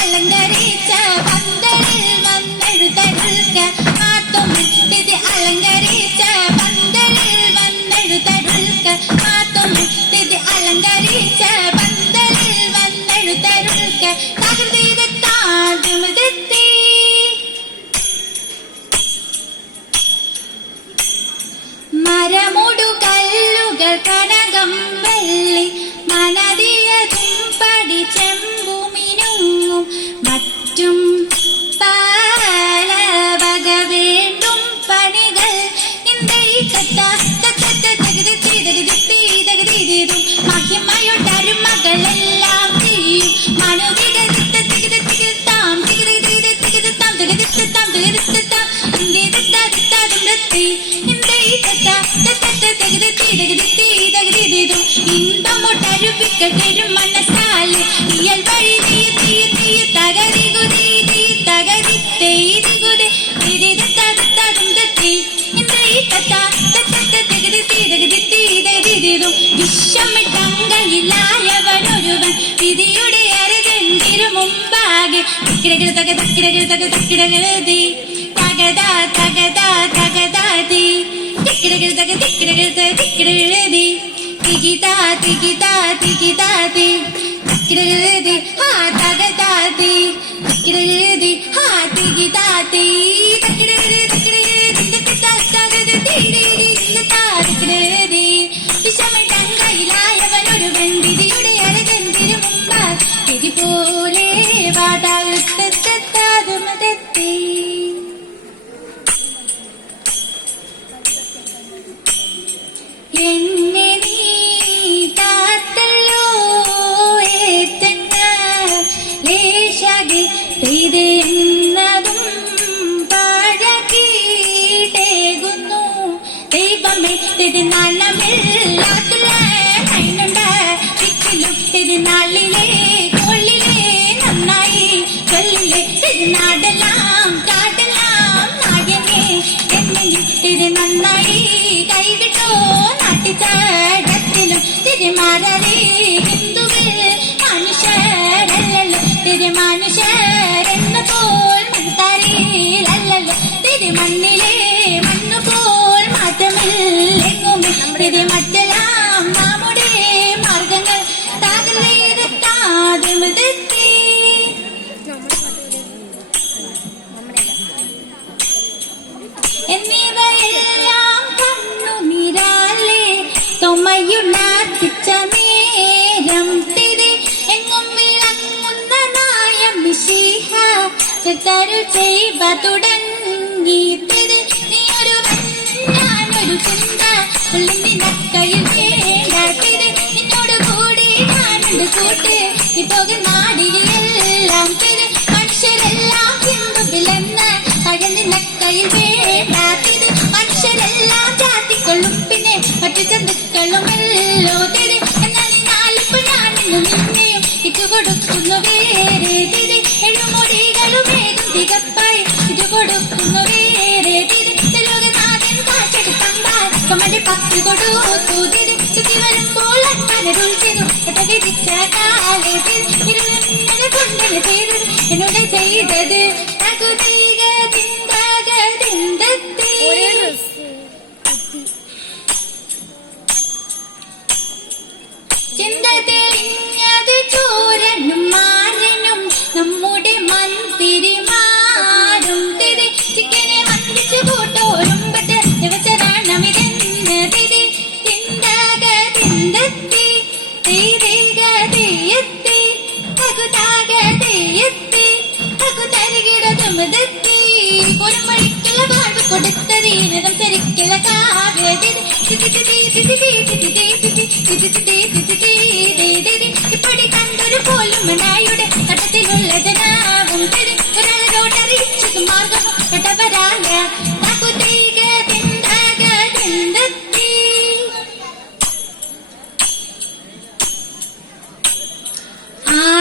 അലങ്കരിച്ച പന്തലിൽ വന്നെഴുതരുൾക്ക മാത്തുമ്മൻ തിഥി അലങ്കരിച്ച പന്തലിൽ വന്നെഴുതരുൾക്ക മാത്തുമ്മൻ തിഥി അലങ്കരിച്ച പന്തലിൽ വന്നെഴുതരുൾക്ക തകൃതിതെത്തി മരമൊടു കല്ലുകൾ കനകം വെള്ളി മനതിയതും പടി ചെമ്പുമിനുങ്ങും മറ്റും പല വക വേണ്ടും പണികൾ മഹിമയൊട്ടരുമകളെല്ലാം ചെയ്യും ഇമ്പമൊട്ടരുപ്പിക്കരും മനസ്സാല് ഇയൽ വഴി തകരി വിഷമിട്ടങ്കയിലായവനൊരുവൻ വിധിയുടെ അരുതെന്തിരു മുമ്പാകെ തകിടകിടതി തകതാ തകതാ തകതാതി തിക്കിടകിടതി തികിതാ തികിതാ തികിതാതി തിക്കിടകിടതി ഹാ തകതാതി തിക്കിടകിടതി ഹാ തികിതാതി വിഷമിട്ടങ്കയിലായവനൊരുവൻ വിധിയുടെ അരുതെന്തിരു മുമ്പാകെ വിധി പോലെ വാടാതെത്തി എന്നെ നീ കാത്തല്ലോ ഏത്തന്ന ലേശകെ പെയ്തെന്നതും പാഴകീട്ടേകുന്നു ദൈവമേ തിരുനാളമില്ലാത്തുള്ള കൈനുണ്ട വിക്കിലും തിരുനാളിലെ കൊള്ളിലെ നന്നായി കൊള്ളിലെ തിരുനാടെല്ലാം കാടെല്ലാം നായനെ എന്നെയും തിരു നന്നായി കൈവിട്ടോ നാട്ടിച്ചാടത്തിലും തിരുമാറേ ഹിന്ദുവിൽ മനുഷ്യരല്ലല്ലോ തിരുമനുഷ്യരെന്ന പോൽ മൺതാരിയിലല്ലല്ലോ തിരുമണ്ണിലെ മണ്ണുപോൽ മാറ്റമില്ലെങ്ങും തിരുമറ്റെല്ലാം നമ്മുടെ മാർഗങ്ങൾ താകൃതെത്തി എന്നിവയെല്ലാം കണ്ണുനീരാലെ തൊമ്മയുണർത്തിച്ച നേരം തിരി എങ്ങും വിളങ്ങുന്ന നായം മിശിഹ ചെറുതരു ചെയ്വ തുടങ്ങി തിരി നീയൊരുവൻ ഞാനൊരു ചിന്ത ഉള്ളിന്റെ നക്കയിൽ വേണ്ട തിരി നിന്നോട് കൂടി ഞാനുണ്ട് കൂടെ ഇതൊക്കെ നാടിലെല്ലാം തിരി മനുഷ്യരെല്ലാം ഹിന്ദുവിലെന്ന് കഴന്നിന കയ്യിൽ വേണ്ടാതിരി മനുഷ്യരെല്ലാം ജാതികളും പിന്നെ മറ്റു ജന്തുക്കളും എല്ലോ തിരി എന്നാൽ ഈ നാലിപ്പോഴാണെന്ന് നിന്നെയും ഇത് കൊടുക്കുന്നു വേറെ തിരി എഴുമൊഴികളും ഏതും തികപ്പായി ഇത് കൊടുക്കുന്നു വേറെ തിരി ലോകനാഥൻ കാശെടുത്തമ്പാൽ കമ്മടി പത്ത് കൊടുത്തു തിരി ചുറ്റി വരുമ്പോൾ അന്മനരുൾ ചെയ്തു എത്ര വിധിച്ച കാലത്തിൽ ഇരുമിന്നല കൊണ്ടത് ചെയ്തത് എന്നോട് ചെയ്തത് തകുതീക തിന്താക തിന്തത്തി ചിന്ത തെളിഞ്ഞത് ചോരനും മാരനും നമ്മുടെ മന്തിരിമാരും തിരി ചിക്കനെ വന്ദിച്ചു കൂട്ടോരുമ്പത് ദിവസരാണമിതെന്ന് തിരി തിന്താക തിന്തത്തി തീരിക തീയത്തി തകുതാക തീയത്തി തകുതരികിടതുമതെത്തി ഒരു മണിക്കുള്ള വാഴ്വ് കൊടുത്തതീനതും ശരിക്കുള്ള കാവ്യതി ഇപ്പടി കണ്ടൊരു പോലും മനായുടെ തട്ടത്തിലുള്ള ജനാവും ഒരാളോട് അറിയിച്ചത് മാർഗവും